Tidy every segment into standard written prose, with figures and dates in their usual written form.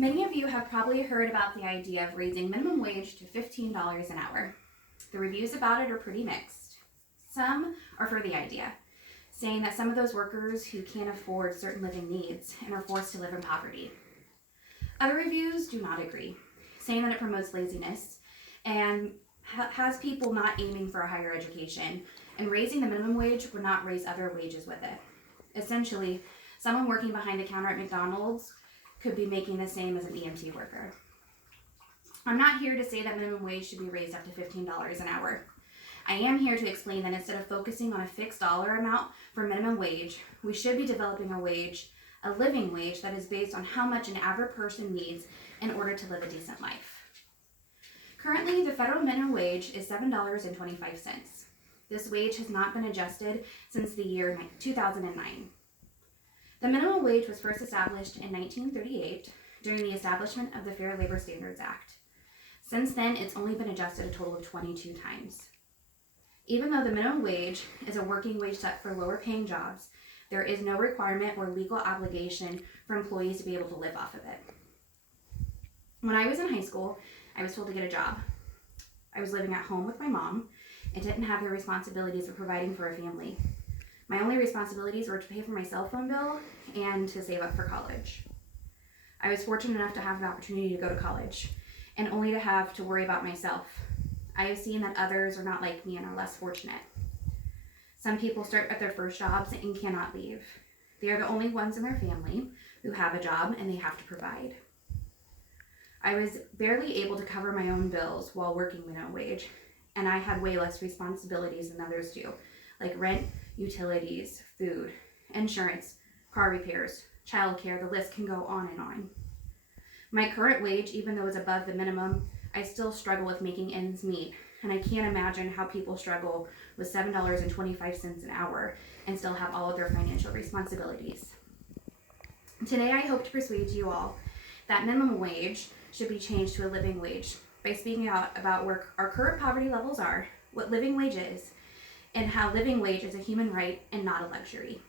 Many of you have probably heard about the idea of raising minimum wage to $15 an hour. The reviews about it are pretty mixed. Some are for the idea, saying that some of those workers who can't afford certain living needs and are forced to live in poverty. Other reviews do not agree, saying that it promotes laziness and has people not aiming for a higher education, and raising the minimum wage would not raise other wages with it. Essentially, someone working behind the counter at McDonald's could be making the same as an EMT worker. I'm not here to say that minimum wage should be raised up to $15 an hour. I am here to explain that instead of focusing on a fixed dollar amount for minimum wage, we should be developing a living wage that is based on how much an average person needs in order to live a decent life. Currently, the federal minimum wage is $7.25. This wage has not been adjusted since the year 2009. The minimum wage was first established in 1938 during the establishment of the Fair Labor Standards Act. Since then, it's only been adjusted a total of 22 times. Even though the minimum wage is a working wage set for lower paying jobs, there is no requirement or legal obligation for employees to be able to live off of it. When I was in high school, I was told to get a job. I was living at home with my mom and didn't have the responsibilities of providing for a family. My only responsibilities were to pay for my cell phone bill and to save up for college. I was fortunate enough to have the opportunity to go to college and only to have to worry about myself. I have seen that others are not like me and are less fortunate. Some people start at their first jobs and cannot leave. They are the only ones in their family who have a job and they have to provide. I was barely able to cover my own bills while working minimum wage, and I had way less responsibilities than others do, like rent, utilities, food, insurance, car repairs, childcare, the list can go on and on. My current wage, even though it's above the minimum, I still struggle with making ends meet, and I can't imagine how people struggle with $7.25 an hour and still have all of their financial responsibilities. Today I hope to persuade you all that minimum wage should be changed to a living wage by speaking out about where our current poverty levels are, what living wage is, and how living wage is a human right and not a luxury.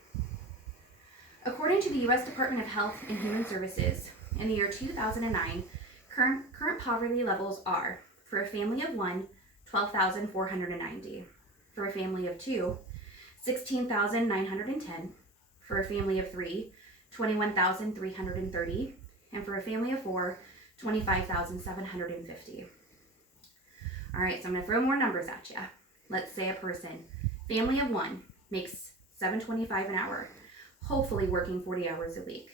According to the U.S. Department of Health and Human Services, in the year 2009, current poverty levels are, for a family of one, $12,490, for a family of two, $16,910, for a family of three, $21,330, and for a family of four, $25,750. All right, so I'm going to throw more numbers at you. Let's say a person, family of one, makes $7.25 an hour, hopefully working 40 hours a week.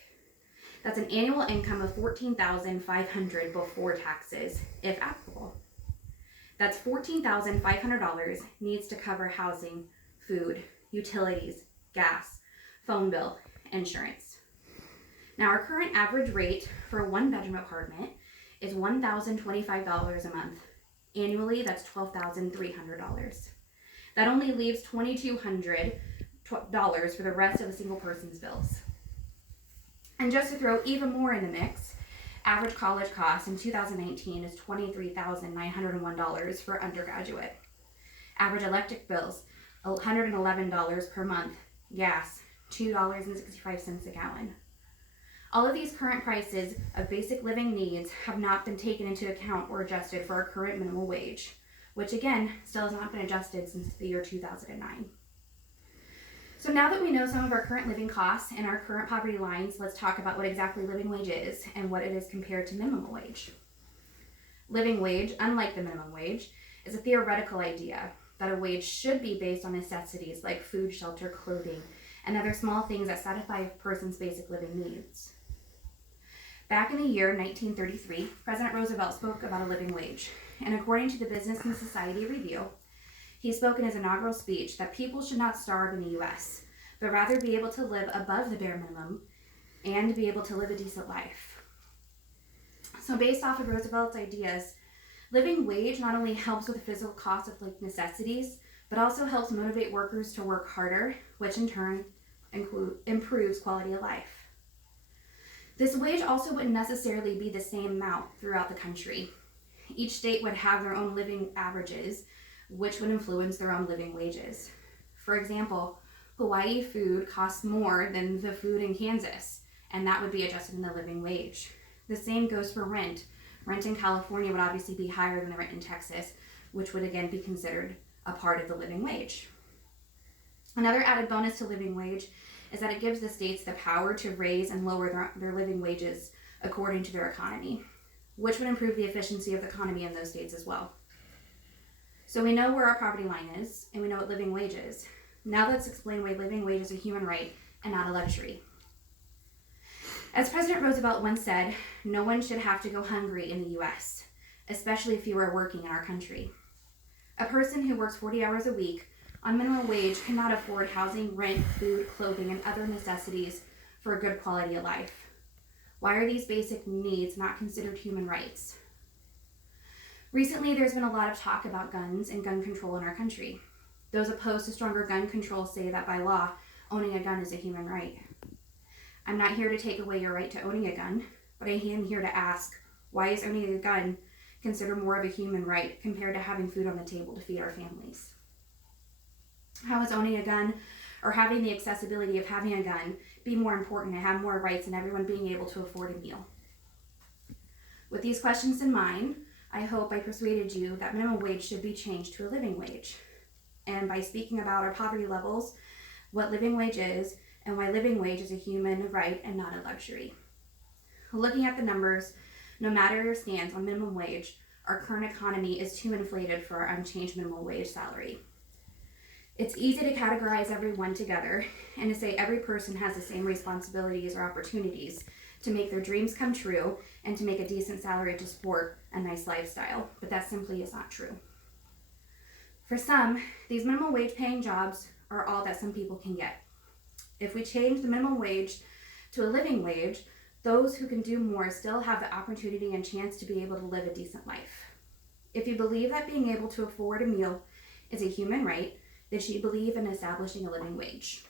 That's an annual income of $14,500 before taxes, if applicable. That's $14,500 needs to cover housing, food, utilities, gas, phone bill, insurance. Now, our current average rate for a one-bedroom apartment is $1,025 a month. Annually, that's $12,300. That only leaves $2,200 for the rest of a single person's bills. And just to throw even more in the mix, average college cost in 2019 is $23,901 for undergraduate. Average electric bills, $111 per month. Gas, $2.65 a gallon. All of these current prices of basic living needs have not been taken into account or adjusted for our current minimum wage, which again, still has not been adjusted since the year 2009. So now that we know some of our current living costs and our current poverty lines, let's talk about what exactly living wage is and what it is compared to minimum wage. Living wage, unlike the minimum wage, is a theoretical idea that a wage should be based on necessities like food, shelter, clothing, and other small things that satisfy a person's basic living needs. Back in the year 1933, President Roosevelt spoke about a living wage, and according to the Business and Society Review, he spoke in his inaugural speech that people should not starve in the U.S., but rather be able to live above the bare minimum and be able to live a decent life. So based off of Roosevelt's ideas, living wage not only helps with the physical cost of necessities, but also helps motivate workers to work harder, which in turn improves quality of life. This wage also wouldn't necessarily be the same amount throughout the country. Each state would have their own living averages, which would influence their own living wages. For example, Hawaii food costs more than the food in Kansas, and that would be adjusted in the living wage. The same goes for rent. Rent in California would obviously be higher than the rent in Texas, which would again be considered a part of the living wage. Another added bonus to living wage is that it gives the states the power to raise and lower their living wages according to their economy, which would improve the efficiency of the economy in those states as well. So we know where our poverty line is, and we know what living wage is. Now let's explain why living wage is a human right and not a luxury. As President Roosevelt once said, no one should have to go hungry in the U.S., especially if you are working in our country. A person who works 40 hours a week on minimum wage cannot afford housing, rent, food, clothing, and other necessities for a good quality of life. Why are these basic needs not considered human rights? Recently, there's been a lot of talk about guns and gun control in our country. Those opposed to stronger gun control say that by law, owning a gun is a human right. I'm not here to take away your right to owning a gun, but I am here to ask, why is owning a gun considered more of a human right compared to having food on the table to feed our families? How is owning a gun or having the accessibility of having a gun be more important and have more rights than everyone being able to afford a meal? With these questions in mind, I hope I persuaded you that minimum wage should be changed to a living wage. And by speaking about our poverty levels, what living wage is, and why living wage is a human right and not a luxury. Looking at the numbers, no matter your stance on minimum wage, our current economy is too inflated for our unchanged minimum wage salary. It's easy to categorize everyone together and to say every person has the same responsibilities or opportunities to make their dreams come true and to make a decent salary to support a nice lifestyle, but that simply is not true. For some, these minimum wage paying jobs are all that some people can get. If we change the minimum wage to a living wage, those who can do more still have the opportunity and chance to be able to live a decent life. If you believe that being able to afford a meal is a human right, then you believe in establishing a living wage.